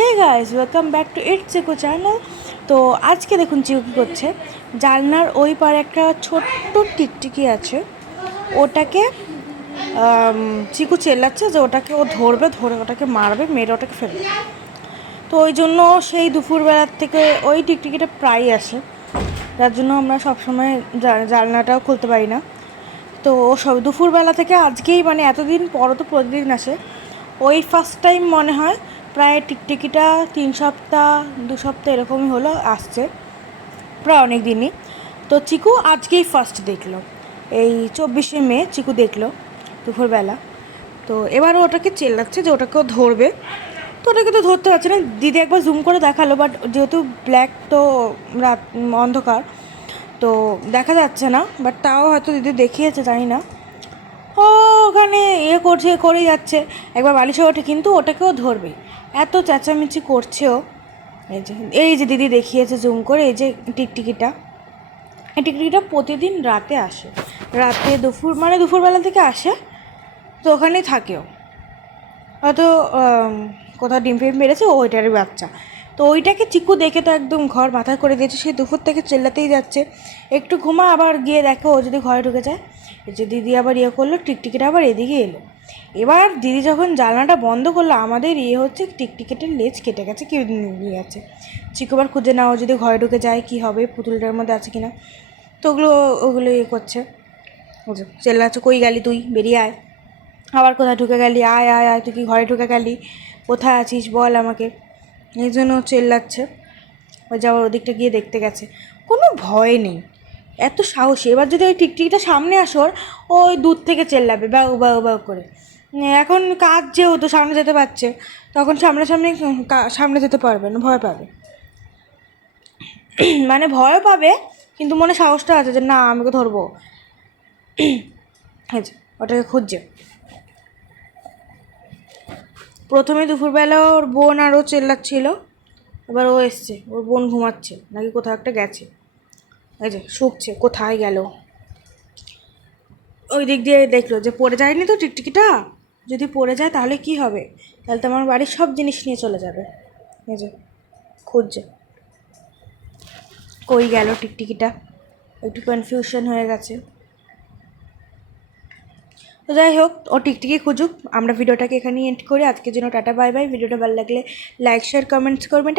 Hey guys welcome back to eat Chiku channel তো আজকে দেখুন চিকু কী করছে? জানলার ওই পারে একটা ছোট্ট টিকটিকি আছে। ওটাকে চিকু চেল্লাচ্ছে যে ওটাকে ও ধরবে, ধরে ওটাকে মারবে, মেরে ওটাকে ফেলবে। তো ওই জন্য সেই দুপুরবেলার থেকে ওই টিকটিকিটা প্রায় আসে। যার জন্য আমরা সবসময় জানলাটাও খুলতে পারি না। তো সব, দুপুরবেলা থেকে আজকেই মানে এতদিন পর তো প্রতিদিন আসে। ওই ফার্স্ট টাইম মনে হয় প্রায় টিকটিকিটা তিন সপ্তাহ, দু সপ্তাহ এরকমই হলো, আসছে। প্রায় অনেক দিনই। তো চিকু আজকেই ফার্স্ট দেখল। এই চব্বিশে মে চিকু দেখল দুপুরবেলা। তো এবার ওটাকে চেল্লাচ্ছে যে ওটাকেও ধরবে। তো ওটাকে তো ধরতে পারছে না। দিদি একবার জুম করে দেখাল বাট যেহেতু ব্ল্যাক তো রাত অন্ধকার, তো দেখা যাচ্ছে না। বাট তাও হয়তো দিদি দেখিয়েছে, জানি না। ও, ওখানে ইয়ে করছে করেই যাচ্ছে। একবার বালিশে ওঠে, কিন্তু ওটাকেও ধরবে। এত চেঁচামেচি করছেও এই যে এই যে দিদি দেখিয়েছে জুম করে, এই যে টিকটিকিটা। এই টিকটিকিটা প্রতিদিন রাতে আসে। রাতে দুপুর মানে দুপুরবেলা থেকে আসে, তো ওখানেই থাকেও হয়তো কোথাও ডিম ফিম মেরেছে, ও ওইটারই বাচ্চা। তো ওইটাকে চিকু দেখে তো একদম ঘর মাথায় করে দিয়েছে, সে দুপুর থেকে চেল্লাতেই যাচ্ছে। একটু ঘুমা, আবার গিয়ে দেখো ও যদি ঘরে ঢুকে যায়। যে দিদি আবার ইয়ে করল, টিকটিকিটা আবার এদিকে এলো। এবার দিদি যখন জানলাটা বন্ধ করল, আমাদের ইয়ে হচ্ছে টিকটিকিটের লেজ কেটে গেছে, কেউ নিয়ে গেছে চিকু আবার খুঁজে নাও যদি ঘরে ঢুকে যায়, কি হবে, পুতুলটার মধ্যে আছে কিনা। তো ওগুলো ওগুলো ইয়ে করছে। চেল্লাচ্ছে, কই গেলি তুই? বেরিয়ে আয়। আবার কোথায় ঢুকে গেলি? আয় আয় আয়, তুই কি ঘরে ঢুকে গেলি? কোথায় আছিস? বল আমাকে। এই জন্য চেল্লাচ্ছে। ওই যাওয়ার ওদিকটা গিয়ে দেখতে গেছে। কোনো ভয় নেই। এত সাহসী। এবার যদি ওই টিকটিকিটা সামনে আসোর ওই দূর থেকে চেল্লাবে। বাউ বাউ বাউ করে। এখন কাজ যেহেতু সামনে যেতে পারছে, তখন সামনাসামনি সামনে যেতে পারবে না, ভয় পাবে। মানে ভয় পাবে, কিন্তু মনে সাহসটা আছে যে না আমাকে ধরবো। ওটাকে খুঁজছে। প্রথমে দুপুরবেলা ওর বোন আর ও চেল্লাচ্ছিল, এবার ও এসছে, ওর বোন ঘুমাচ্ছে, নাকি কোথাও একটা গেছে। এই যে, শুকছে, কোথায় গেল? ওই দিক দিয়ে দেখল যে পড়ে যায়নি তো টিকটিকিটা? যদি পড়ে যায় তাহলে কি হবে? তাহলে তো আমার বাড়ির সব জিনিস নিয়ে চলে যাবে। এই যে, খুঁজছে। কই গেল টিকটিকিটা? একটু কনফিউশন হয়ে গেছে। তো যাই হোক, ও টিকটিকি খুঁজুক। আমরা ভিডিওটাকে এখানেই এন্ড করি। আজকের জন্য টাটা, বাই বাই। ভিডিওটা ভালো লাগলে লাইক শেয়ার কমেন্টস করবেন।